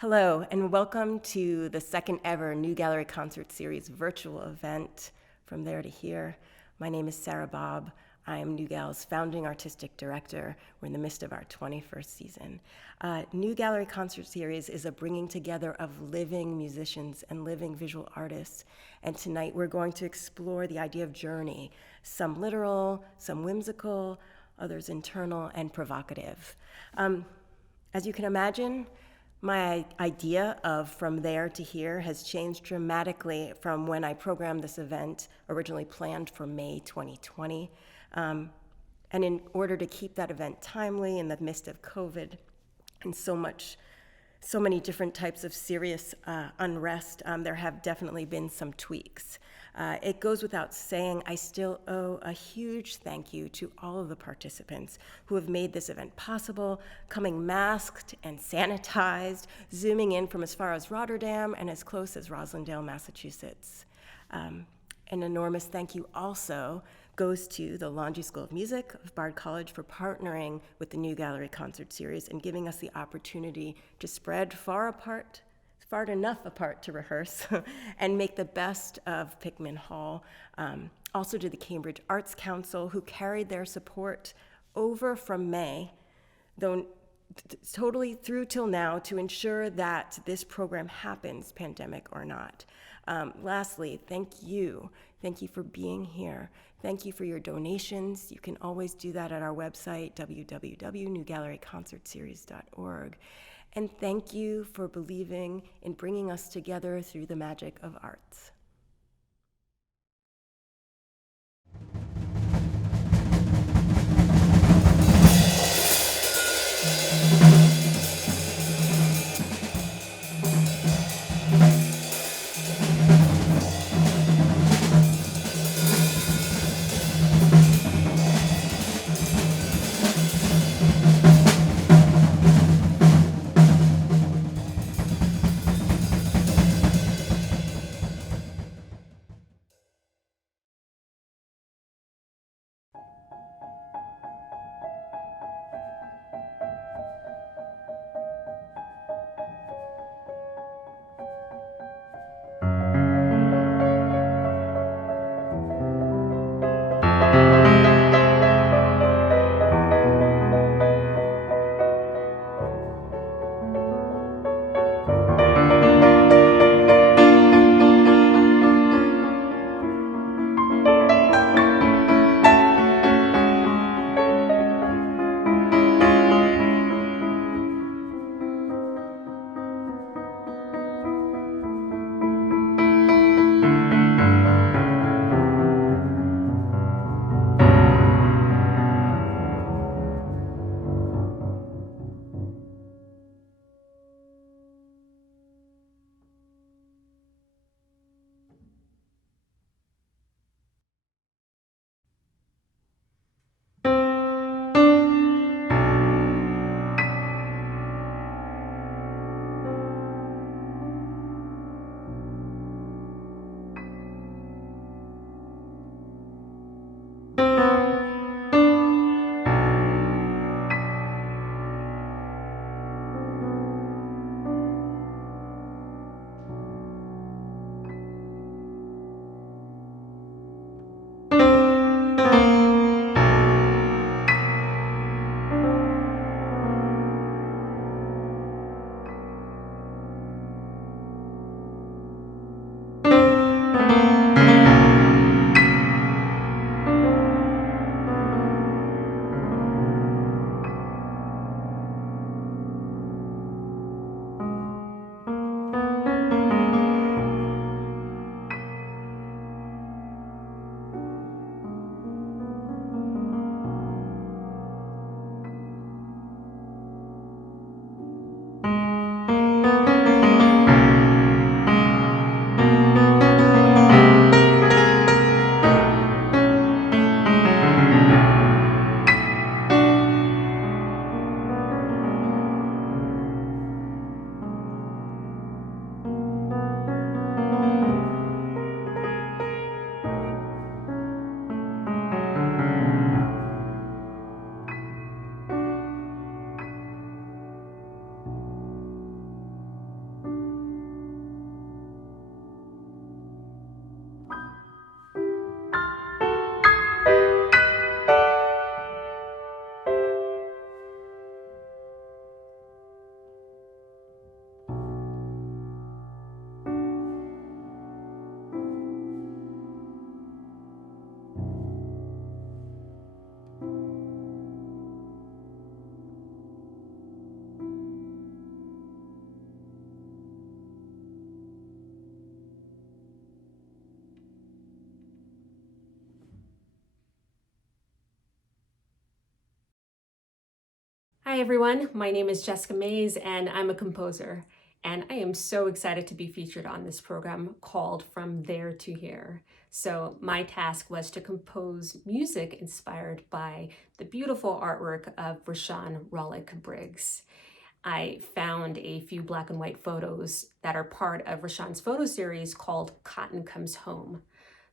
Hello, and welcome to the second ever New Gallery Concert Series virtual event, From There to Here. My name is Sarah Bob. I am NewGal's founding artistic director. We're in the midst of our 21st season. New Gallery Concert Series is a bringing together of living musicians and living visual artists. And tonight we're going to explore the idea of journey, some literal, some whimsical, others internal and provocative. As you can imagine, my idea of From There to Here has changed dramatically from when I programmed this event, originally planned for May 2020. And in order to keep that event timely in the midst of COVID and so many different types of serious unrest, there have definitely been some tweaks. It goes without saying, I still owe a huge thank you to all of the participants who have made this event possible, coming masked and sanitized, zooming in from as far as Rotterdam and as close as Roslindale, Massachusetts. An enormous thank you also goes to the Longy School of Music of Bard College for partnering with the New Gallery Concert Series and giving us the opportunity to spread far enough apart to rehearse and make the best of Pickman Hall. Also to the Cambridge Arts Council, who carried their support over from May, though totally through till now, to ensure that this program happens, pandemic or not. Lastly, thank you. Thank you for being here. Thank you for your donations. You can always do that at our website, www.newgalleryconcertseries.org. And thank you for believing in bringing us together through the magic of arts. Hi everyone, my name is Jessica Mays and I'm a composer. And I am so excited to be featured on this program called From There to Here. So my task was to compose music inspired by the beautiful artwork of Rashon, Rah-Lik, Briggs. I found a few black and white photos that are part of Rashon's photo series called Cotton Comes Home.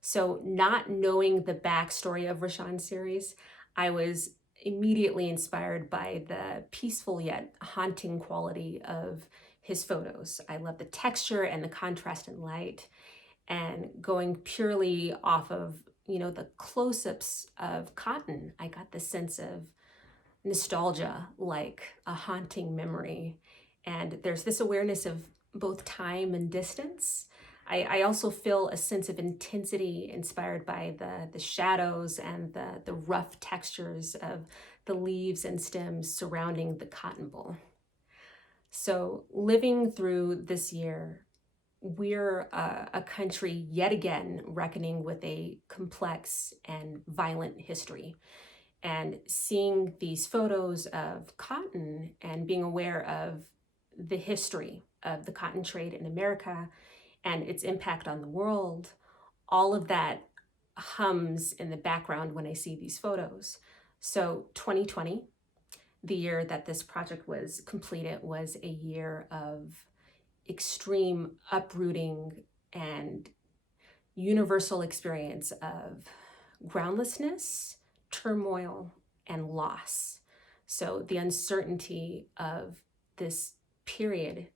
So not knowing the backstory of Rashon's series, I was immediately inspired by the peaceful yet haunting quality of his photos. I love the texture and the contrast in light, and going purely off of, the close-ups of cotton, I got the sense of nostalgia, like a haunting memory. And there's this awareness of both time and distance. I also feel a sense of intensity inspired by the shadows and the rough textures of the leaves and stems surrounding the cotton boll. So living through this year, we're a country yet again reckoning with a complex and violent history. And seeing these photos of cotton and being aware of the history of the cotton trade in America and its impact on the world, all of that hums in the background when I see these photos. So 2020, the year that this project was completed, was a year of extreme uprooting and universal experience of groundlessness, turmoil, and loss. So the uncertainty of this period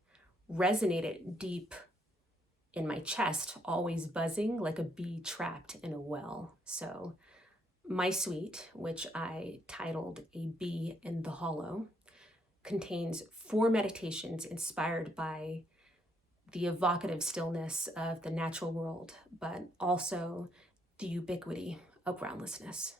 resonated deep in my chest, always buzzing like a bee trapped in a well. So my suite, which I titled A Bee in the Hollow, contains 4 meditations inspired by the evocative stillness of the natural world, but also the ubiquity of groundlessness.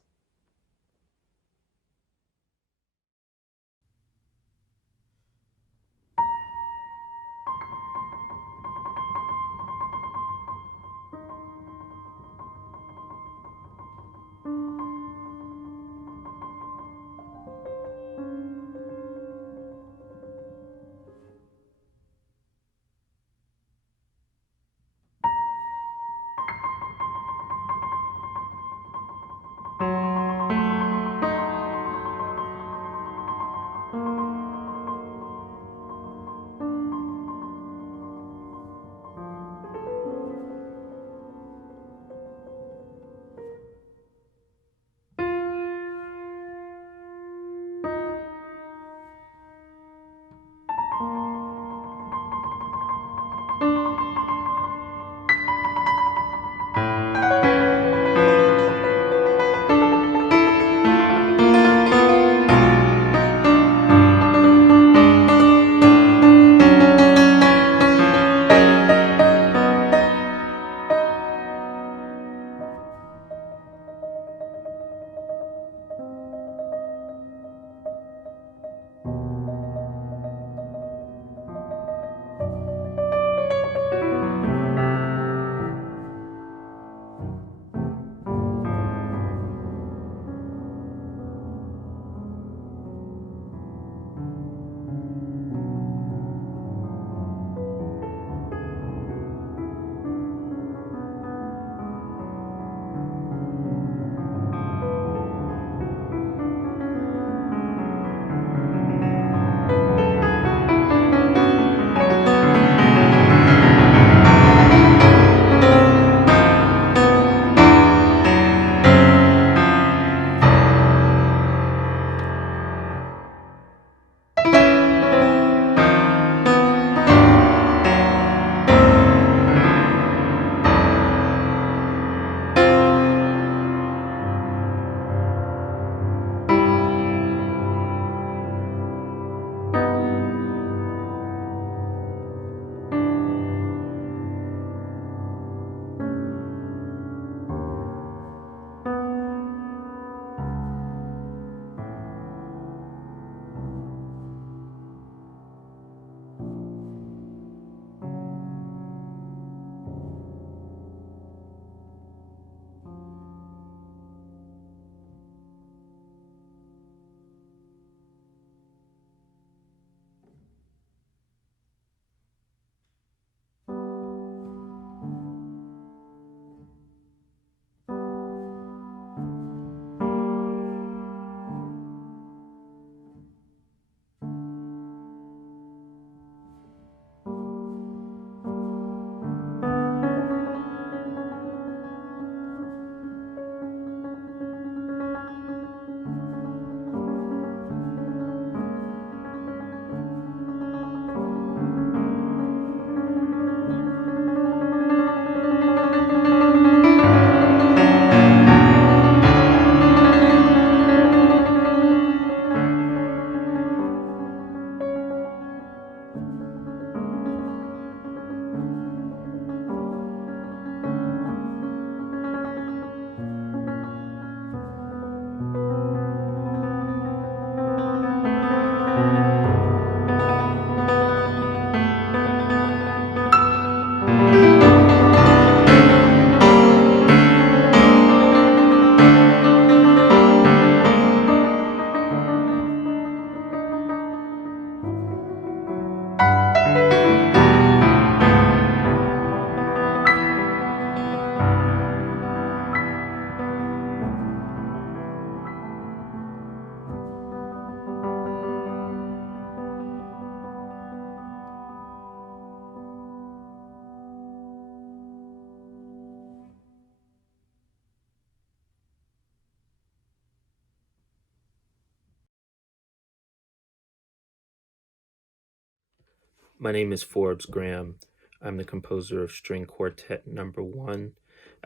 My name is Forbes Graham. I'm the composer of String Quartet Number 1.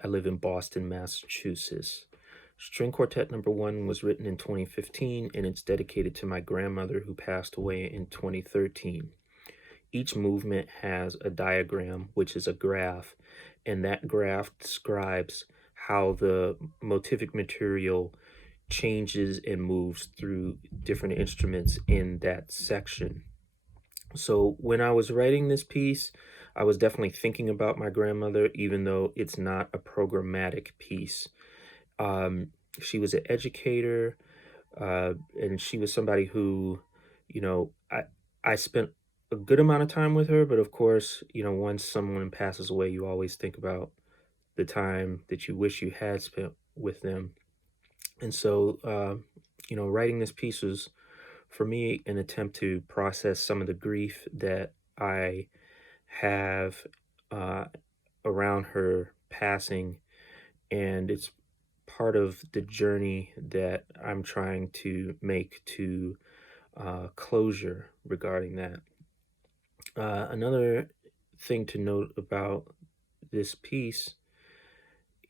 I live in Boston, Massachusetts. String Quartet Number 1 was written in 2015, and it's dedicated to my grandmother who passed away in 2013. Each movement has a diagram, which is a graph, and that graph describes how the motivic material changes and moves through different instruments in that section. So when I was writing this piece, I was definitely thinking about my grandmother, even though it's not a programmatic piece. She was an educator, and she was somebody who, you know, I spent a good amount of time with her, but of course, once someone passes away, you always think about the time that you wish you had spent with them. And so, writing this piece was, for me, an attempt to process some of the grief that I have around her passing, and it's part of the journey that I'm trying to make to closure regarding that. Another thing to note about this piece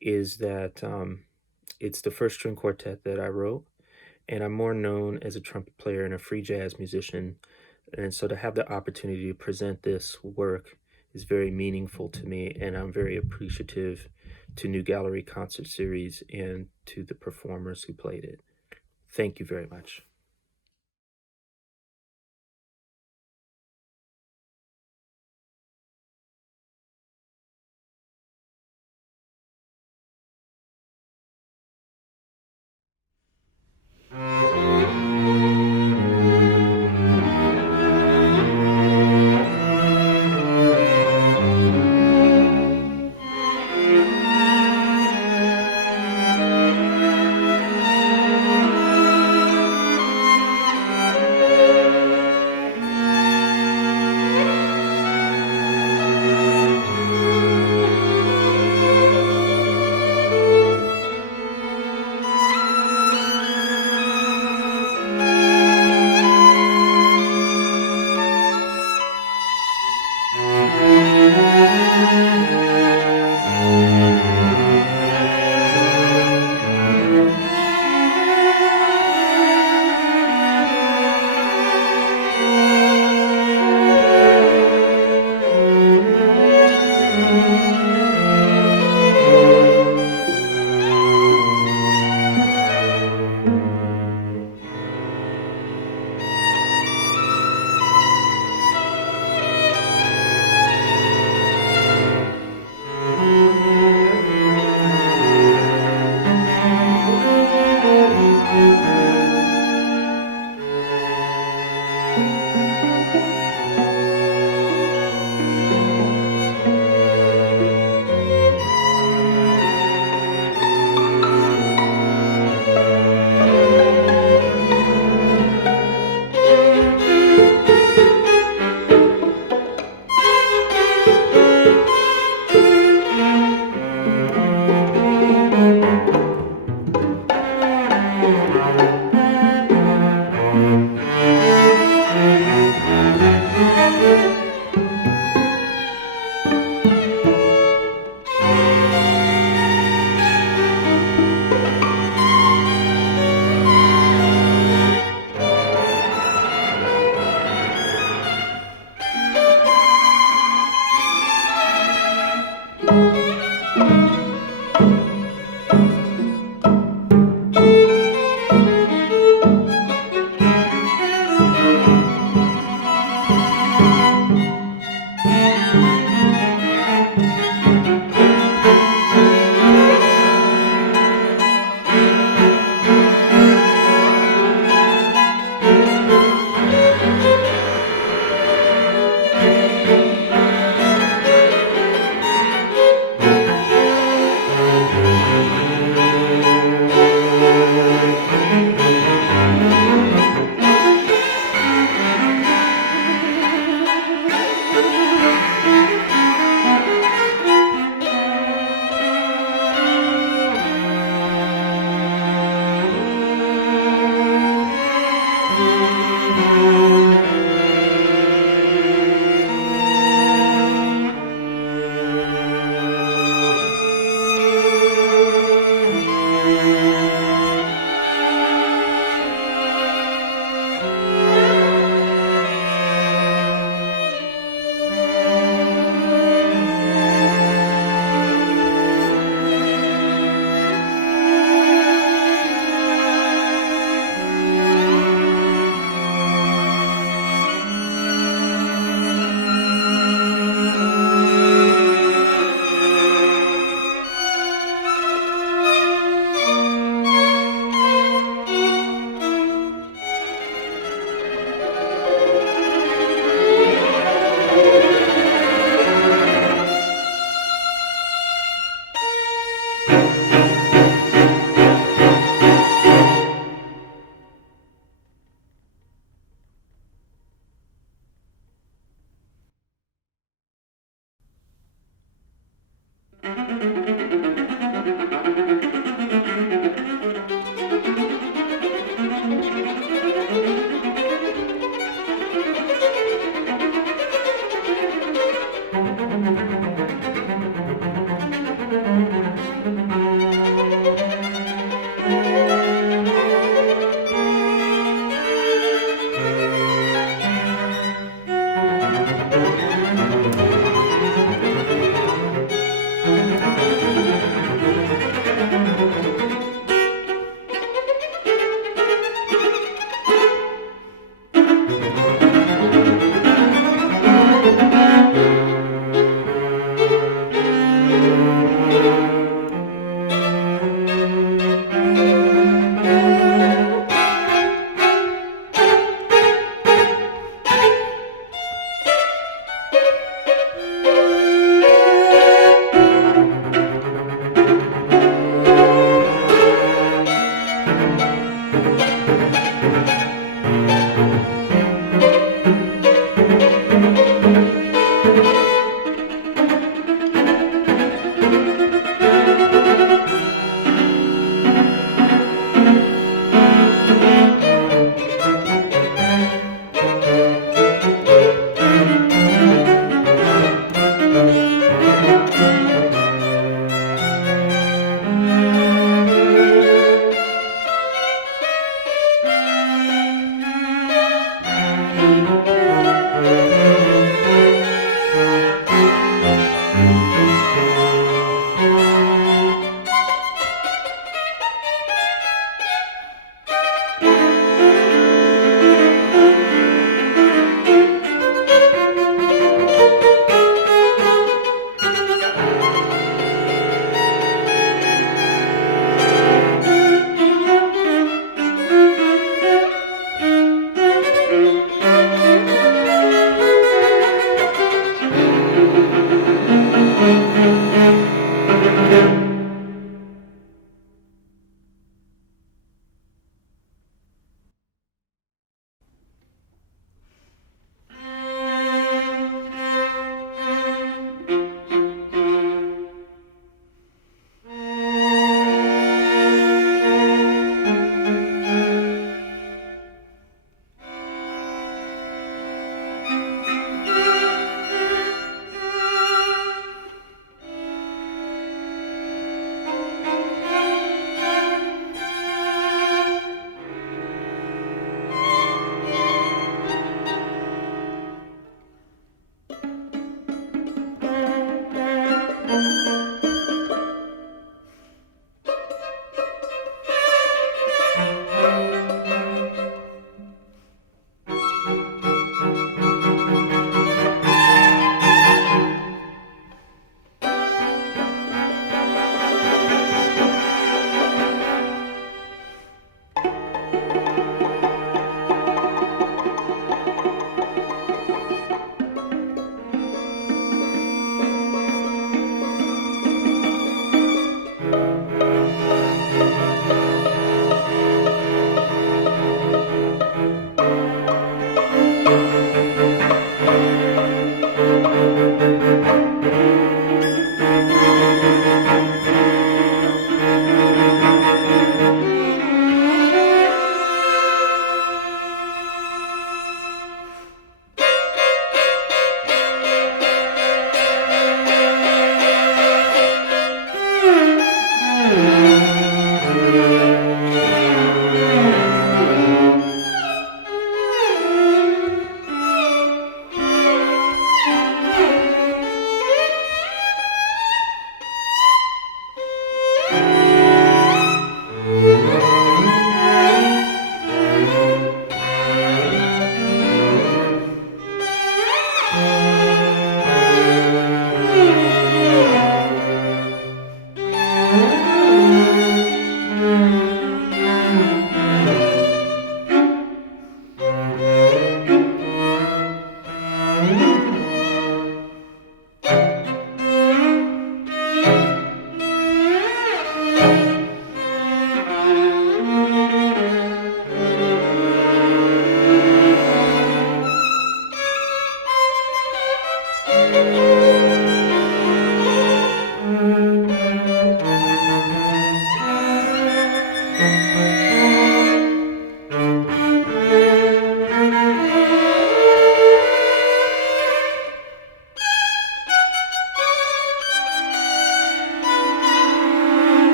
is that it's the first string quartet that I wrote, and I'm more known as a trumpet player and a free jazz musician. And so to have the opportunity to present this work is very meaningful to me, and I'm very appreciative to New Gallery Concert Series and to the performers who played it. Thank you very much.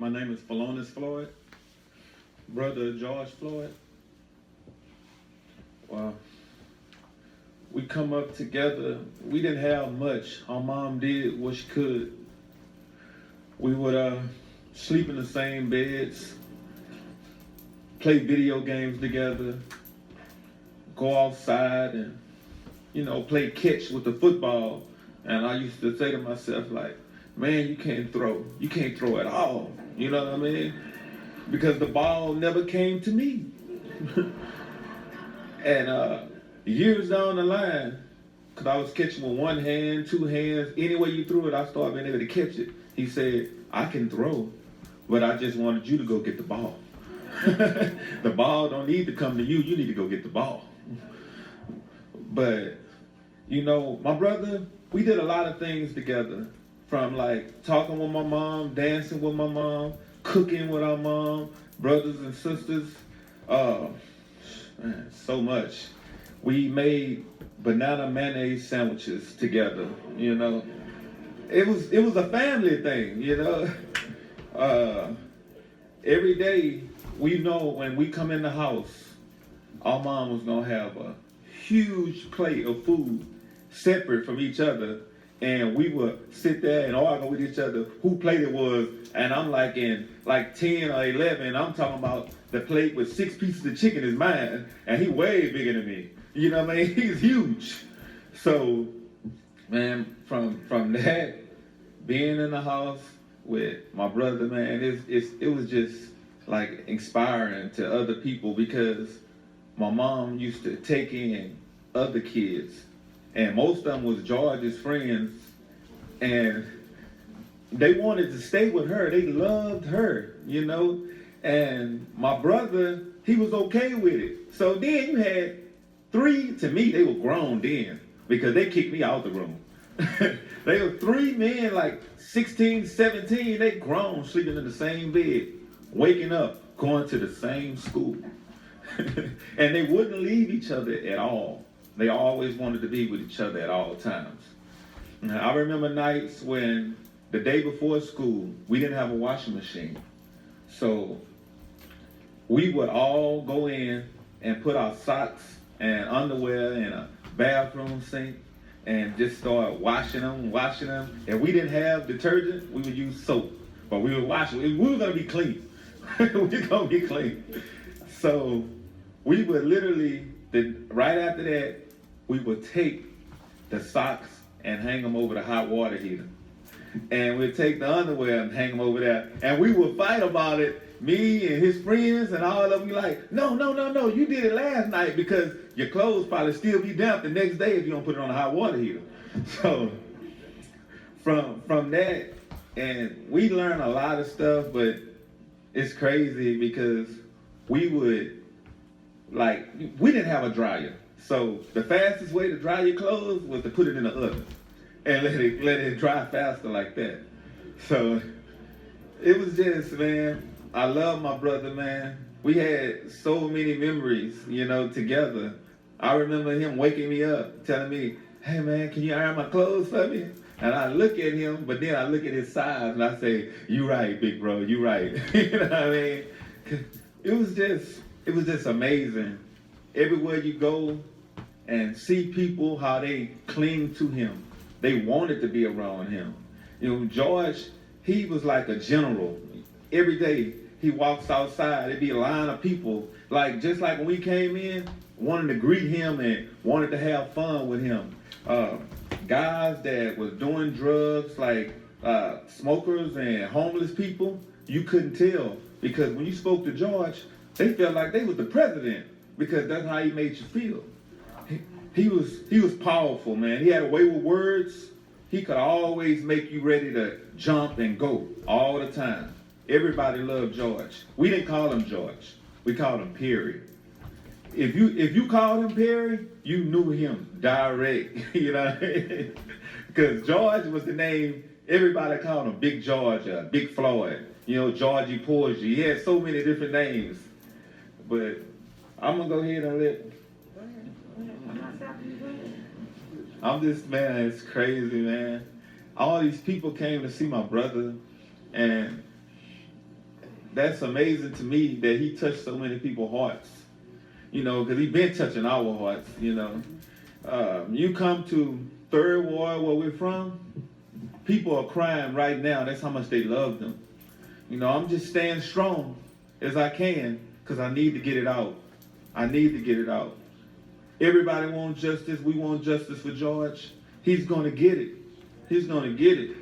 My name is Floyd, brother of George Floyd. Well, we come up together. We didn't have much. Our mom did what she could. We would sleep in the same beds, play video games together, go outside and, play catch with the football. And I used to say to myself, like, man, you can't throw. You can't throw at all. You know what I mean? Because the ball never came to me. And years down the line, because I was catching with one hand, two hands, any way you threw it, I started being able to catch it. He said, I can throw, but I just wanted you to go get the ball. The ball don't need to come to you. You need to go get the ball. But, my brother, we did a lot of things together. From like talking with my mom, dancing with my mom, cooking with our mom, brothers and sisters. Man, so much. We made banana mayonnaise sandwiches together, It was a family thing, Every day, we know when we come in the house, our mom was gonna have a huge plate of food separate from each other, and we would sit there and argue with each other who plate it was, and I'm like in 10 or 11, I'm talking about the plate with 6 pieces of chicken is mine, and he way bigger than me. You know what I mean? He's huge. So, man, from that, being in the house with my brother, man, it was just like inspiring to other people, because my mom used to take in other kids, and most of them was George's friends, and they wanted to stay with her. They loved her, and my brother, he was okay with it. So then you had 3, to me, they were grown then, because they kicked me out the room. They were 3 men, like 16, 17, they grown, sleeping in the same bed, waking up, going to the same school. And they wouldn't leave each other at all. They always wanted to be with each other at all times. I remember nights when the day before school, we didn't have a washing machine. So we would all go in and put our socks and underwear in a bathroom sink and just start washing them. And we didn't have detergent, we would use soap. But we would wash it. We were gonna be clean. We were gonna be clean. So we would literally, right after that, we would take the socks and hang them over the hot water heater. And we'd take the underwear and hang them over there. And we would fight about it, me and his friends and all of them. Like, no, you did it last night, because your clothes probably still be damp the next day if you don't put it on the hot water heater. So from that, and we learned a lot of stuff, but it's crazy because we didn't have a dryer. So the fastest way to dry your clothes was to put it in the oven and let it dry faster like that. So it was just, man, I love my brother, man. We had so many memories, together. I remember him waking me up, telling me, hey man, can you iron my clothes for me? And I look at him, but then I look at his size and I say, you right, big bro, you right. You know what I mean? It was just amazing. Everywhere you go and see people, how they cling to him. They wanted to be around him. George, he was like a general. Every day he walks outside, there'd be a line of people, just like when we came in, wanting to greet him and wanted to have fun with him. Guys that was doing drugs, like smokers and homeless people, you couldn't tell, because when you spoke to George, they felt like they was the president, because that's how he made you feel. He was powerful, man. He had a way with words. He could always make you ready to jump and go all the time. Everybody loved George. We didn't call him George. We called him Perry. If you called him Perry, you knew him direct. You know what I mean? Because George was the name, everybody called him Big George, Big Floyd, Georgie Porgy. He had so many different names. But I'm going to go ahead and I'm just, man, it's crazy, man. All these people came to see my brother, and that's amazing to me that he touched so many people's hearts. Because he been touching our hearts, You come to Third Ward, where we're from, people are crying right now. That's how much they loved him. You know, I'm just staying strong as I can because I need to get it out. I need to get it out. Everybody wants justice. We want justice for George. He's going to get it. He's going to get it.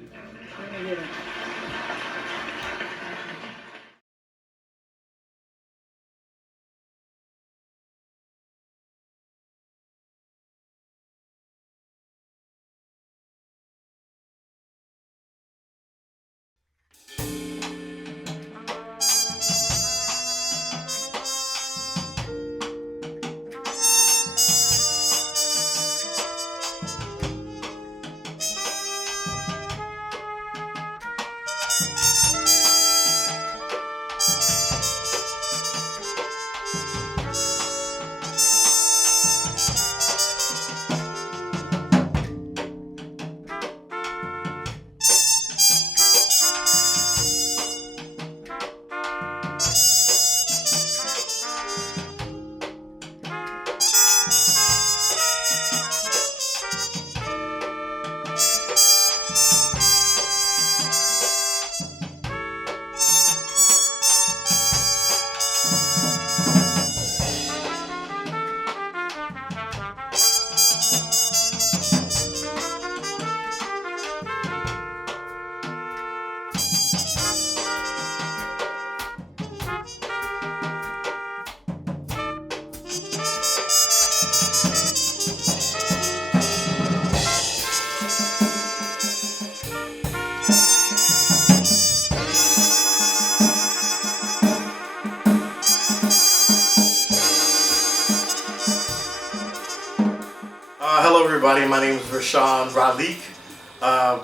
Hello everybody, my name is Rashon, Rah-Lik,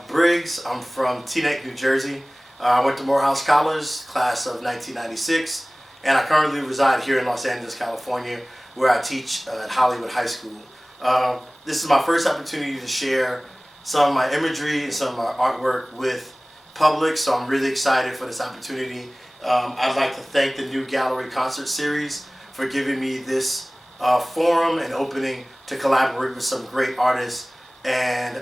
Briggs. I'm from Teaneck, New Jersey. I went to Morehouse College, class of 1996, and I currently reside here in Los Angeles, California, where I teach at Hollywood High School. This is my first opportunity to share some of my imagery and some of my artwork with public, so I'm really excited for this opportunity. I'd like to thank the New Gallery Concert Series for giving me this forum and opening to collaborate with some great artists and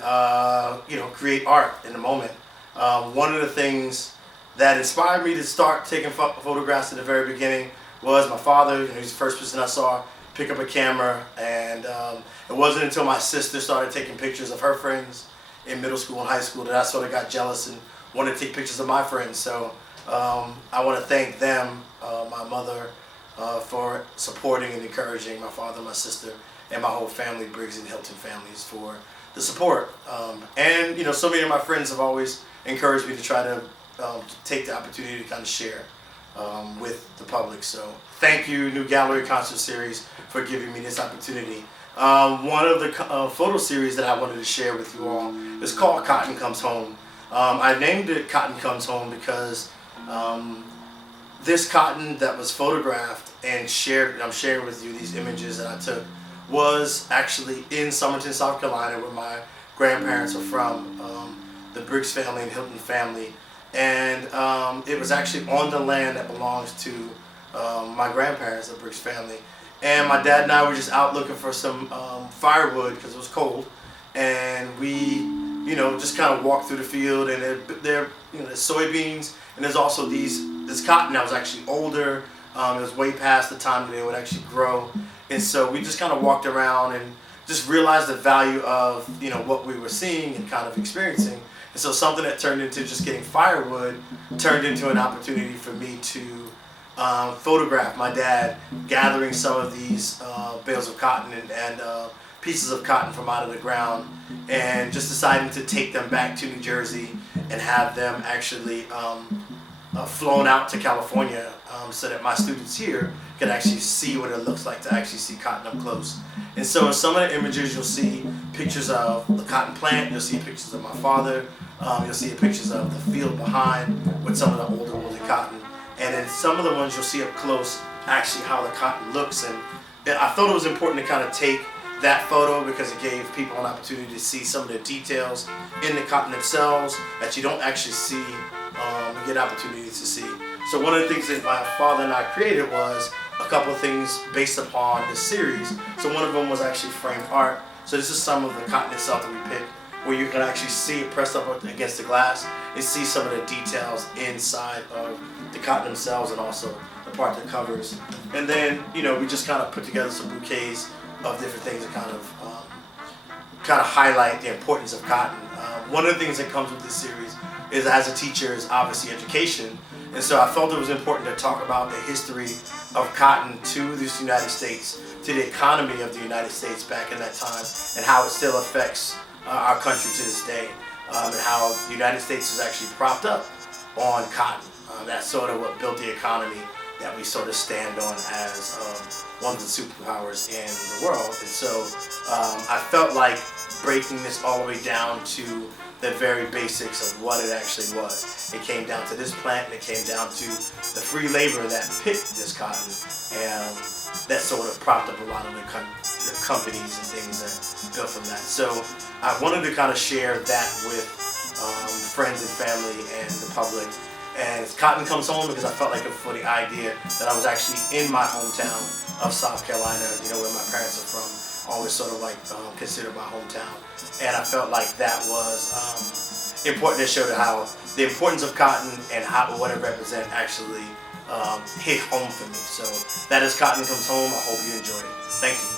create art in the moment. One of the things that inspired me to start taking photographs in the very beginning was my father. He's the first person I saw pick up a camera, and it wasn't until my sister started taking pictures of her friends in middle school and high school that I sort of got jealous and wanted to take pictures of my friends. So I want to thank them, my mother, for supporting and encouraging my father, my sister, and my whole family, Briggs and Hilton families, for the support. And so many of my friends have always encouraged me to try to take the opportunity to kind of share with the public. So thank you, New Gallery Concert Series, for giving me this opportunity. One of the photo series that I wanted to share with you all is called Cotton Comes Home. I named it Cotton Comes Home because this cotton that was photographed and shared, and I'm sharing with you these images that I took, was actually in Summerton, South Carolina, where my grandparents are from, the Briggs family and Hilton family. And it was actually on the land that belongs to my grandparents, the Briggs family. And my dad and I were just out looking for some firewood because it was cold. And we, just kind of walked through the field, and there's soybeans, and there's also this cotton that was actually older. It was way past the time that they would actually grow. And so we just kind of walked around and just realized the value of, what we were seeing and kind of experiencing. And so something that turned into just getting firewood turned into an opportunity for me to photograph my dad gathering some of these bales of cotton and pieces of cotton from out of the ground, and just deciding to take them back to New Jersey and have them actually flown out to California so that my students here could actually see what it looks like to actually see cotton up close. And so in some of the images you'll see pictures of the cotton plant, you'll see pictures of my father, you'll see pictures of the field behind with some of the older woolly cotton. And in some of the ones you'll see up close actually how the cotton looks. And I thought it was important to kind of take that photo because it gave people an opportunity to see some of the details in the cotton themselves that you don't actually see, and get opportunities to see. So one of the things that my father and I created was a couple of things based upon this series. So one of them was actually framed art. So this is some of the cotton itself that we picked where you can actually see it pressed up against the glass and see some of the details inside of the cotton themselves and also the part that covers. And then, you know, we just kind of put together some bouquets of different things that kind of highlight the importance of cotton. One of the things that comes with this series is, as a teacher, is obviously education. And so I felt it was important to talk about the history of cotton to the United States, to the economy of the United States back in that time, and how it still affects our country to this day, and how the United States is actually propped up on cotton. That's sort of what built the economy that we sort of stand on as one of the superpowers in the world. And so I felt like breaking this all the way down to the very basics of what it actually was. It came down to this plant, and it came down to the free labor that picked this cotton, and that sort of propped up a lot of the companies and things that built from that. So I wanted to kind of share that with friends and family and the public. And cotton comes home because I felt like for the idea that I was actually in my hometown of South Carolina, you know, where my parents are from, always sort of like considered my hometown. And I felt like that was important to show how the importance of cotton and what it represents actually hit home for me. So that is Cotton Comes Home. I hope you enjoyed it. Thank you.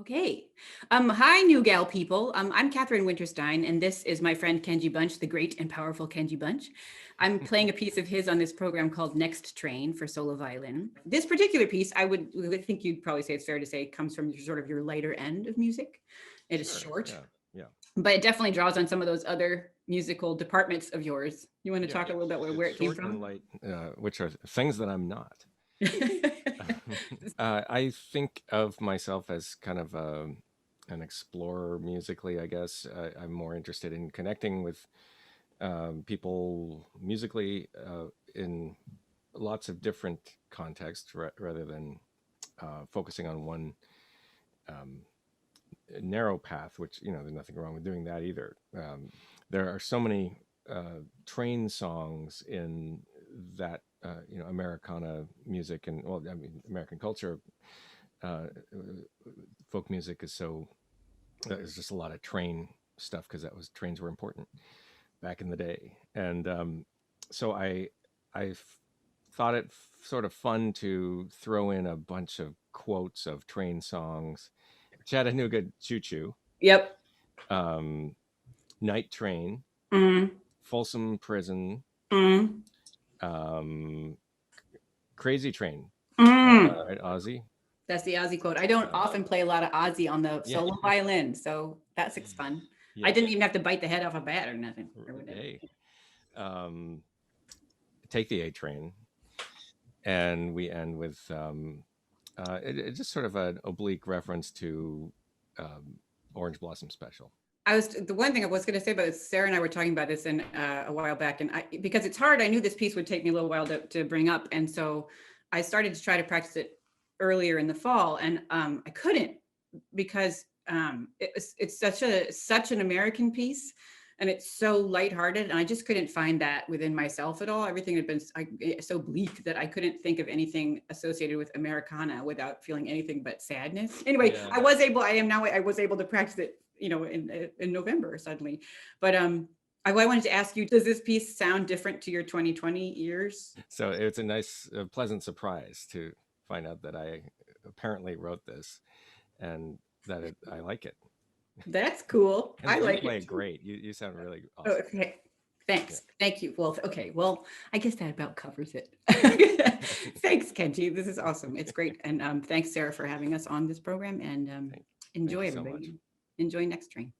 Okay. Hi, NewGal people. I'm Catherine Winterstein, and this is my friend Kenji Bunch, the great and powerful Kenji Bunch. I'm playing a piece of his on this program called Next Train for solo violin. This particular piece, I think you'd probably say it's fair to say, comes from sort of your lighter end of music. It is short, yeah, but it definitely draws on some of those other musical departments of yours. You want to talk a little bit where it came from? And light, which are things that I'm not. I think of myself as kind of an explorer musically, I guess. I'm more interested in connecting with people musically in lots of different contexts rather than focusing on one narrow path, which, you know, there's nothing wrong with doing that either. There are so many train songs in that you know, Americana music, and well, I mean, American culture, folk music is so, there's just a lot of train stuff because trains were important back in the day. And so I thought it sort of fun to throw in a bunch of quotes of train songs. Chattanooga Choo Choo. Yep. Night Train. Mm-hmm. Folsom Prison. Mm-hmm. Crazy Train. Right, Ozzy. That's the Ozzy quote. I don't often play a lot of Ozzy on the solo violin, so that's fun. Yeah. I didn't even have to bite the head off a bat or nothing. Hey. Take the A Train. And we end with it's just sort of an oblique reference to Orange Blossom Special. The one thing I was going to say about this, Sarah and I were talking about this in a while back, and because it's hard, I knew this piece would take me a little while to bring up, and so I started to try to practice it earlier in the fall, and I couldn't because it's such an American piece, and it's so lighthearted, and I just couldn't find that within myself at all. Everything had been so bleak that I couldn't think of anything associated with Americana without feeling anything but sadness. Anyway, yeah. I was able to practice it, you know, in November suddenly. But I wanted to ask you, does this piece sound different to your 2020 ears? So it's a nice, pleasant surprise to find out that I apparently wrote this and that I like it. That's cool. And I like it. You play great. You sound really awesome. Okay. Thanks. Yeah. Thank you. Well, okay. Well, I guess that about covers it. Thanks, Kenji. This is awesome. It's great. And thanks, Sarah, for having us on this program. And enjoy, everybody. So enjoy Next Train.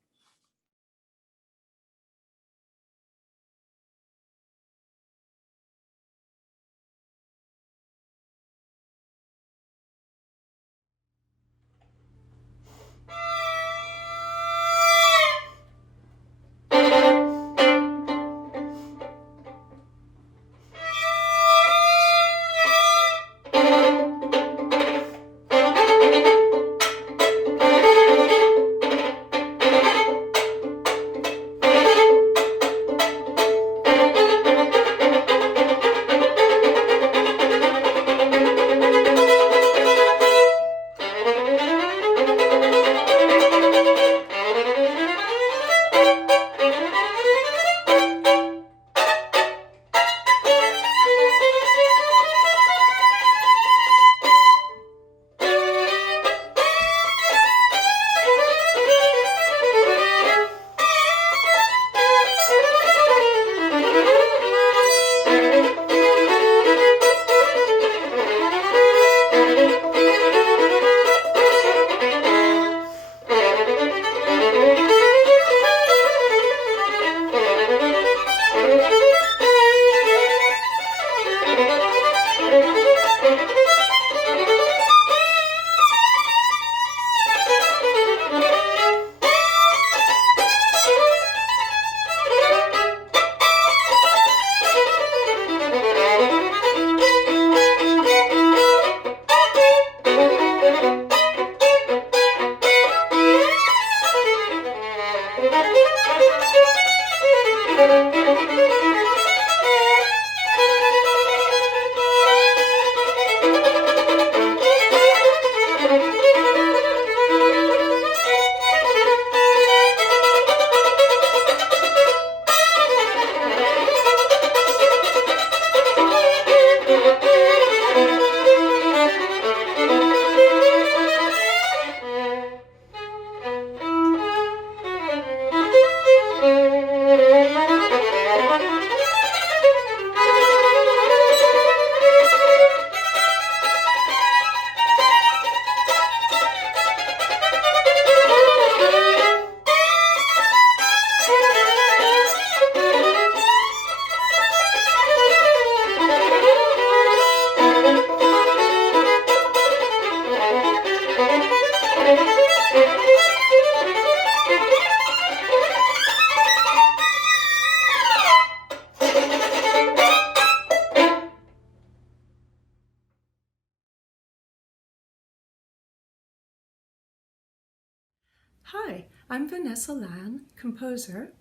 Hi, I'm Vanessa Lan, composer,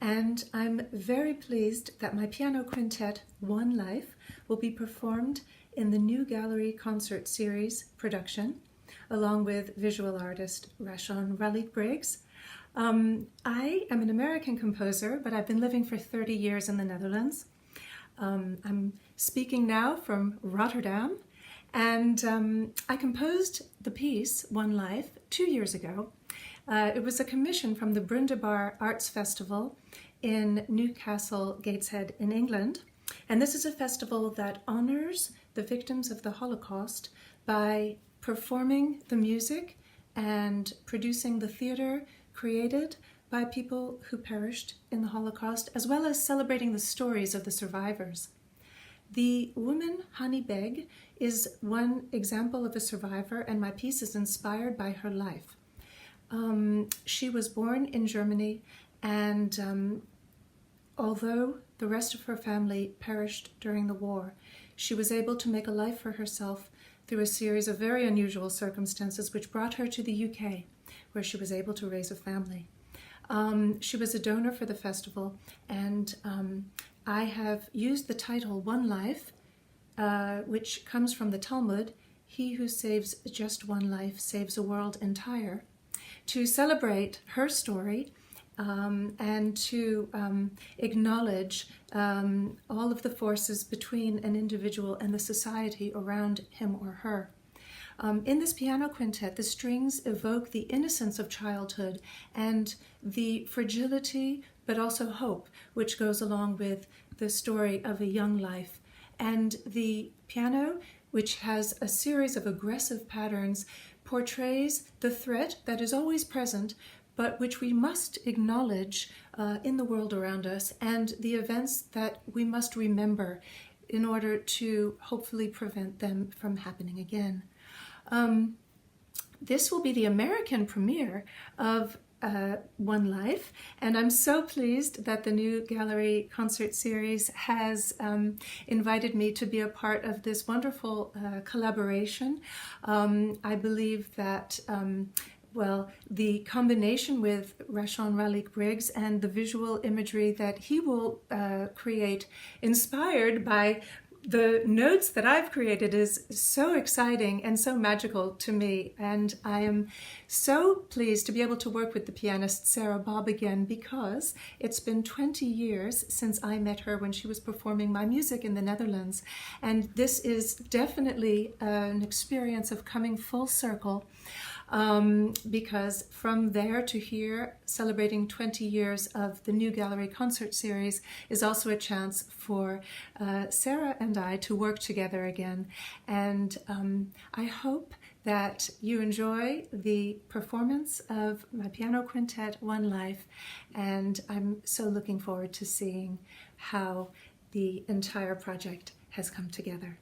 and I'm very pleased that my piano quintet, One Life, will be performed in the New Gallery Concert Series production, along with visual artist Rashon, Rah-Lik, Briggs. I am an American composer, but I've been living for 30 years in the Netherlands. I'm speaking now from Rotterdam, and I composed the piece, One Life, 2 years ago. It was a commission from the Brundabar Arts Festival in Newcastle, Gateshead in England. And this is a festival that honors the victims of the Holocaust by performing the music and producing the theater created by people who perished in the Holocaust, as well as celebrating the stories of the survivors. The woman, Hani Beg, is one example of a survivor, and my piece is inspired by her life. She was born in Germany, and although the rest of her family perished during the war, she was able to make a life for herself through a series of very unusual circumstances which brought her to the UK, where she was able to raise a family. She was a donor for the festival, and I have used the title One Life, which comes from the Talmud, "He who saves just one life saves a world entire," to celebrate her story and to acknowledge all of the forces between an individual and the society around him or her. In this piano quintet, the strings evoke the innocence of childhood and the fragility, but also hope, which goes along with the story of a young life. And the piano, which has a series of aggressive patterns, portrays the threat that is always present, but which we must acknowledge in the world around us, and the events that we must remember in order to hopefully prevent them from happening again. This will be the American premiere of One Life, and I'm so pleased that the New Gallery Concert Series has invited me to be a part of this wonderful collaboration. I believe that the combination with Rashon, Rah-Lik, Briggs, and the visual imagery that he will create, inspired by the notes that I've created, is so exciting and so magical to me. And I am so pleased to be able to work with the pianist Sarah Bob again, because it's been 20 years since I met her when she was performing my music in the Netherlands. And this is definitely an experience of coming full circle. Because from there to here, celebrating 20 years of the New Gallery Concert Series is also a chance for Sarah and I to work together again. And I hope that you enjoy the performance of my piano quintet, One Life, and I'm so looking forward to seeing how the entire project has come together.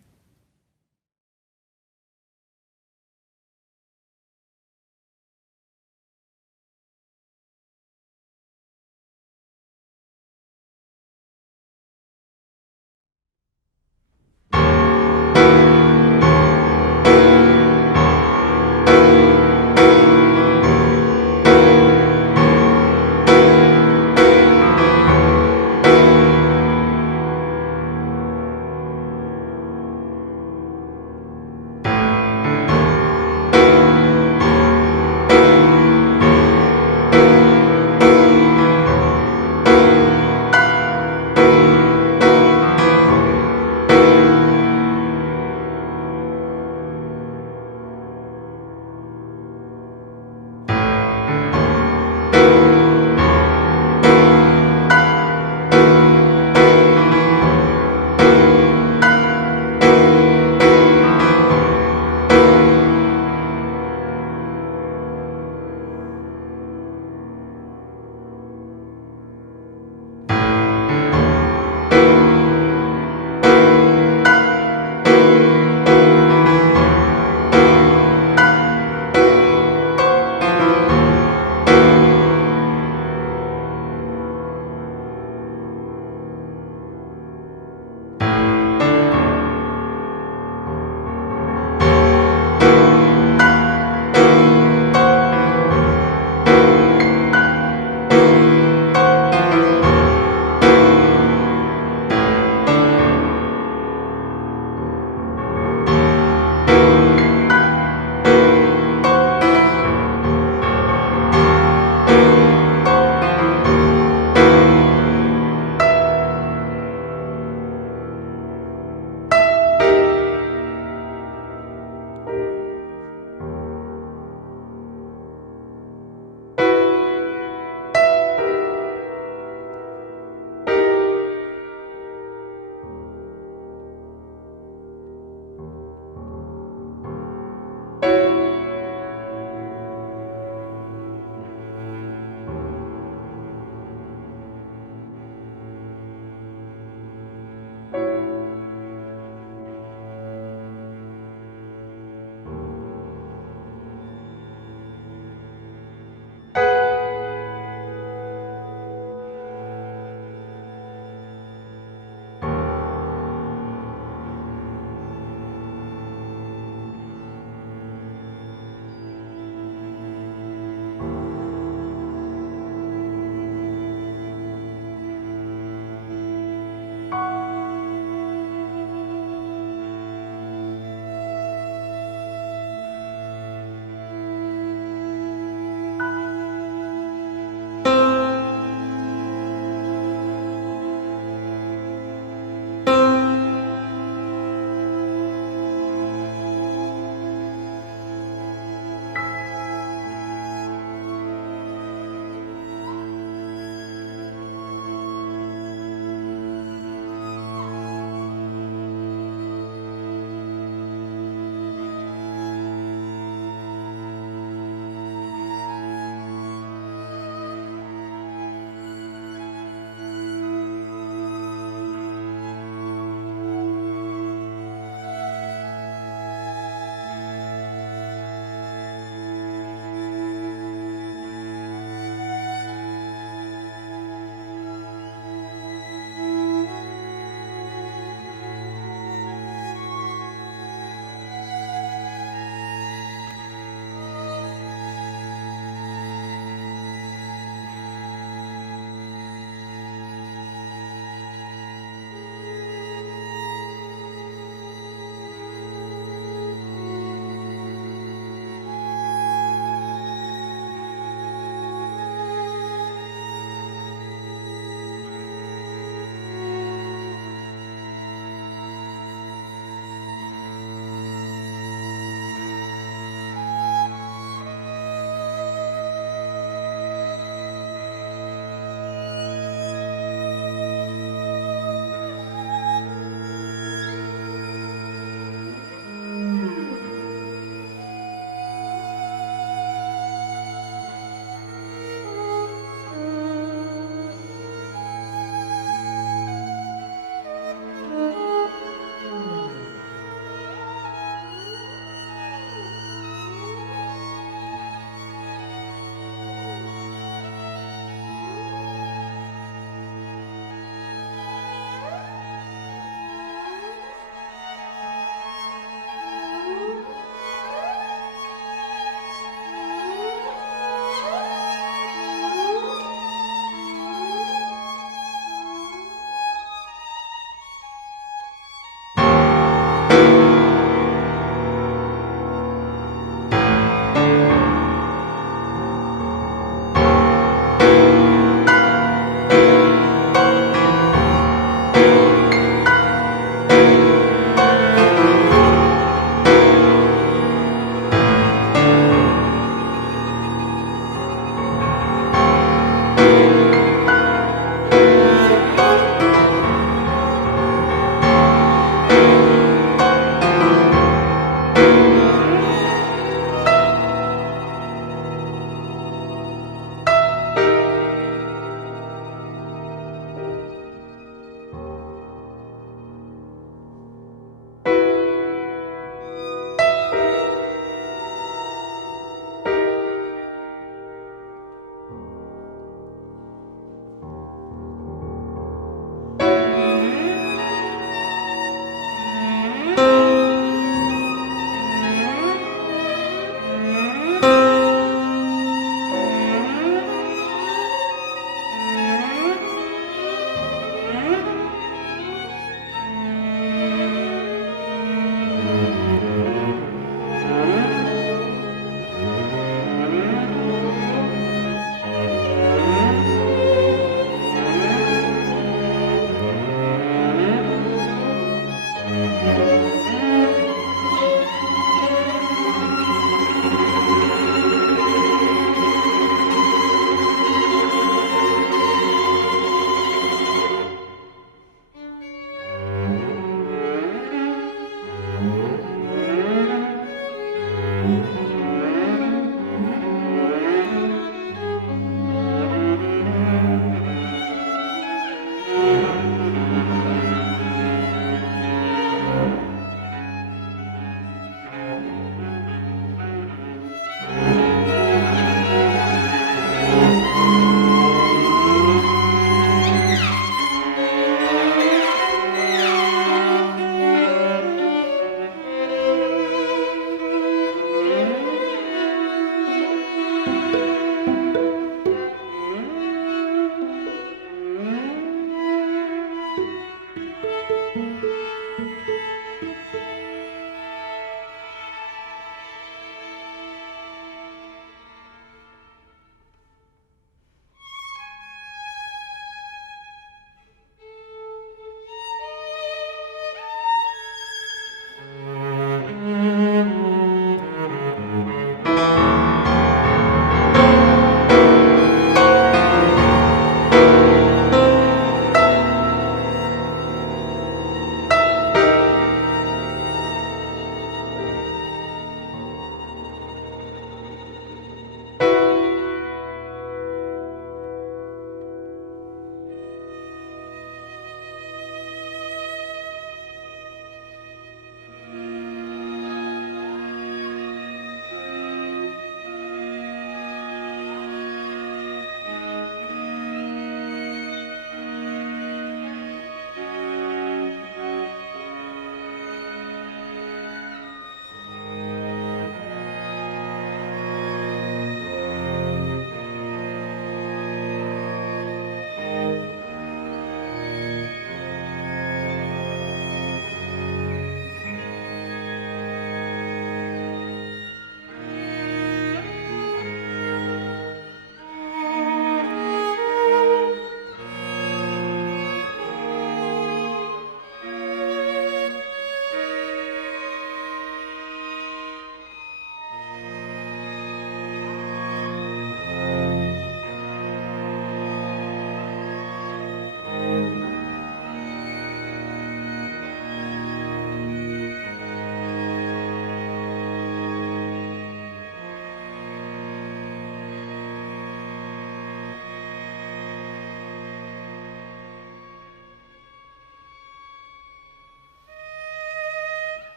you.